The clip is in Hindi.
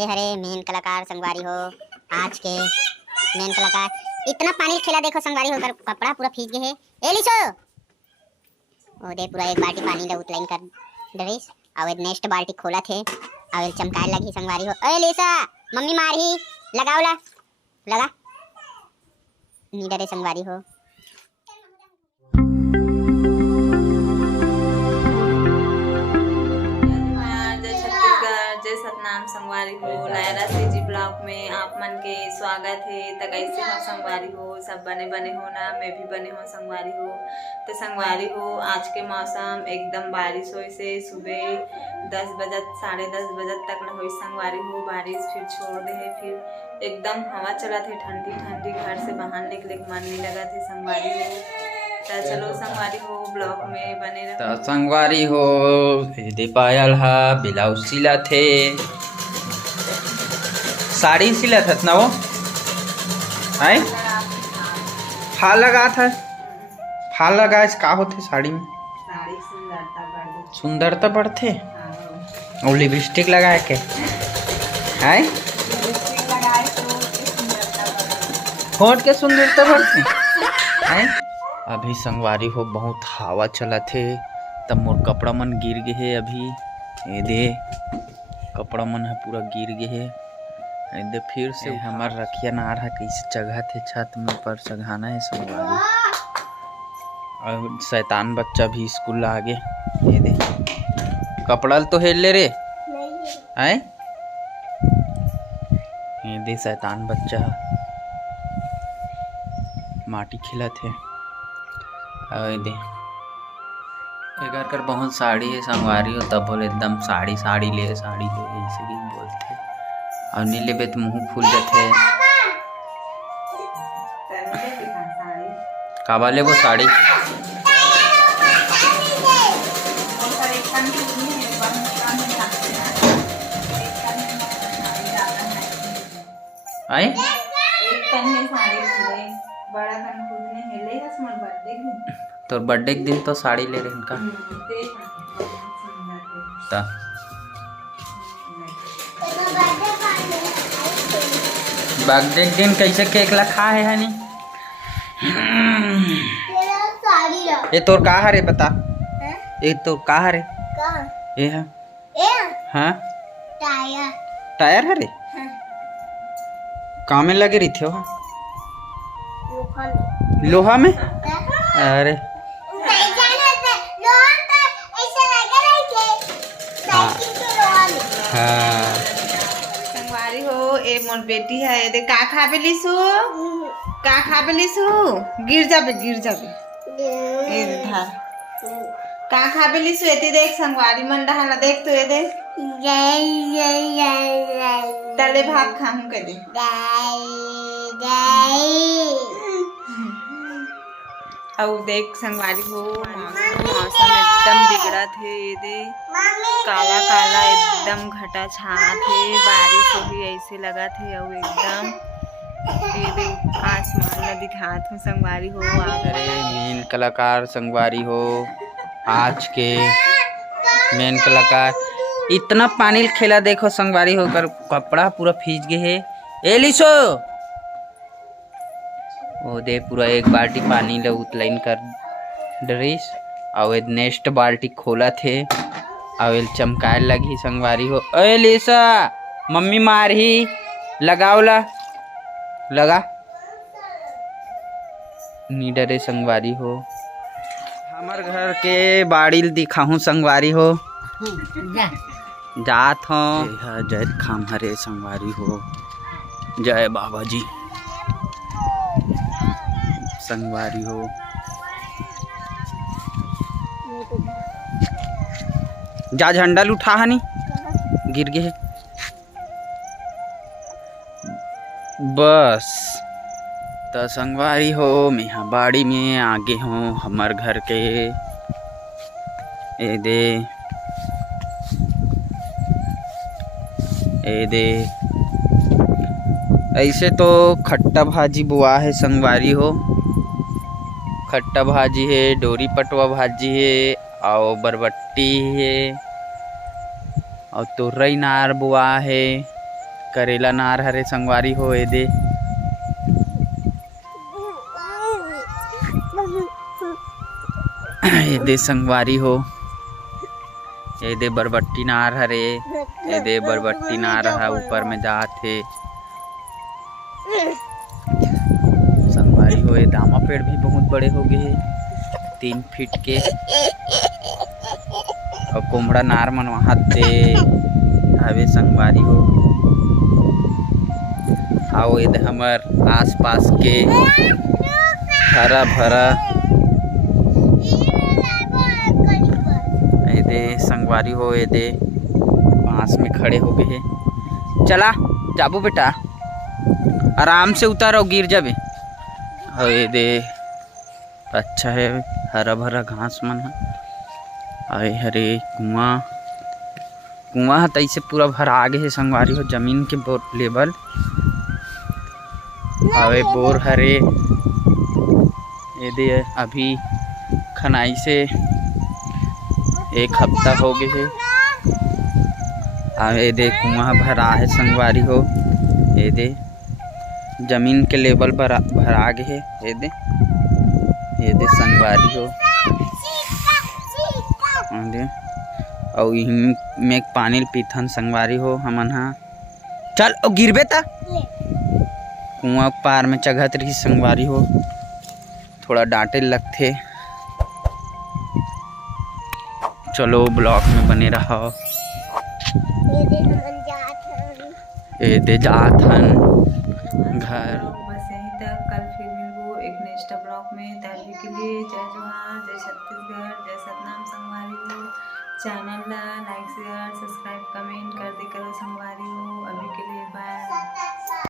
ए हरे मेन कलाकार संगवारी हो आज के मेन कलाकार। इतना पानी खेला देखो संगवारी होकर कपड़ा पूरा भीज गए है। ए लिसो ओ दे पूरा एक बाल्टी पानी ला उतलाइन कर डरिस और नेक्स्ट बाल्टी खोला थे और चमकाए लगी संगवारी हो। ए लिसा मम्मी मारही लगाओला लगा नी डरे संगवारी हो। सतनाम संगवारी हो लायरा से जी ब्लॉग में आप मन के स्वागत है। तो कैसे हो संगवारी हो, सब बने हो ना, मैं भी बने हो संगवारी हो। तो संगवारी हो आज के मौसम एकदम बारिश हो से सुबह 10 बजे 10:30 बजे तक न हो संगवारी हो बारिश, फिर छोड़ दे है, फिर एकदम हवा चला थे ठंडी ठंडी, घर से बाहर निकले के मन नहीं लगा थे संगवारी हो। तो चलो संगवारी हो ब्लॉग में बने रहो। तो संगवारी हो दे पायल हा ब्लाउज सिला थे, साड़ी सिला था ना वो है फाल लगा था। फाल लगा का होते साड़ी में? साड़ी सुंदरता बढ़ते और लिपस्टिक लगाए के है होठ के सुंदरता बढ़ते है। अभी संगवारी हो बहुत हवा चला थे तब मोर कपड़ा मन गिर गए है। अभी ये दे कपड़ा मन है पूरा गिर गए है। ये दे फिर से हमार रखिया ना रहा कैसे जगह थे छत में पर सघाना है संगवारी। और शैतान बच्चा भी स्कूल आगे ये दे कपड़ा तो हेल ले रे आए ये दे शैतान बच्चा माटी खिला थे। दे एकर कर बहुत साड़ी है संगवारी हो तब बोले एकदम साड़ी साड़ी ले ऐसे ही बोलते और नहीं लेबे तो मुँह फूल जाते। काबा ले वो साड़ी आए तो बर्थडे के दिन तो साड़ी ले रहे इनका बर्थडे के दिन कैसे केक लखा है हनी? ये तोर का है रे बता? ये तो का है रे? ये है हाँ टायर टायर है रे काम में लगे रही थी वो लोहा में। अरे हाँ संगवारी हो ए मोर बेटी है दे का खाबे लिसु गिर जाबे ए धा का खाबे लिसु एती देख संगवारी मन डहाला देख तू ए दे तले भात खाहूं के दे और देख संगवारी हो मौसम एकदम बिगड़ा थे। ये दे काला काला एकदम घटा छा थे, बारिश भी ऐसे लगा थे और एकदम ये दे आसमान न दिखात हो संगवारी हो। अरे मेन कलाकार संगवारी हो आज के मेन कलाकार। इतना पानी खेला देखो संगवारी होकर कपड़ा पूरा भीज गए है। ए लिसो वो दे पूरा एक बाल्टी पानी ला उतलाइन कर डरिस और नेक्स्ट बाल्टी खोला थे और चमकाए लगी संगवारी हो। ए लिसा मम्मी मारही लगाओला लगा नी डरे संगवारी हो। हमार घर के बाड़ी दिखाऊं संगवारी हो जात हो जय खाम हरे संगवारी हो जय बाबा जी संगवारी हो। जा झंडा लुठा हनी गिर गए बस। तो संगवारी हो मैं यहाँ बाड़ी में आगे हूँ हमार घर के ए दे ऐसे तो खट्टा भाजी बुआ है संगवारी हो। खट्टा भाजी है, डोरी पटवा भाजी है और बरबट्टी है और तुरई नार बुआ है करेला नार हरे संगवारी हो। ये दे संगवारी हो। ये दे बरबट्टी नार हरे। ये दे बरबट्टी नार हा ऊपर में जात हे संगवारी हो। ये दामा पेड़ भी बहुत बड़े हो गए 3 फीट के। और कोमड़ा नार मन वहाँ ते हवे संगवारी हो। आओ ये हमर आस पास के हरा भरा ये दे संगवारी हो। ये दे बांस में खड़े हो गए है। चला जाबो बेटा, आराम से उतर और गिर जाबे। और ये दे अच्छा है हरा भरा घास मन है। आए हरे कुआं है तैसे पूरा भरा आगे है संगवारी हो। जमीन के लेवल आवे बोर हरे। ये दे अभी खनाई से 1 हफ्ता हो गए है। आवे दे कुआं भरा है संगवारी हो। ये दे जमीन के लेवल भरा गए है। ये दे संगवारी हो। और में पानी पीथन संगवारी हो हमन हा। चल ओ गिरबे ता कुआं पार में चघत रही संगवारी हो। थोड़ा डांटे लगथे। चलो ब्लॉग में बने रहो। ये दे जात हन घर। बस यहीं तक, कल फिर मिलबो एक नेक्स्ट ब्लॉग में। तभी के लिए जय जोहार, जय छत्तीसगढ़, जय सतनाम संगवारी हो। चैनल ला लाइक शेयर सब्सक्राइब कमेंट कर दे करो संगवारी हो। अभी के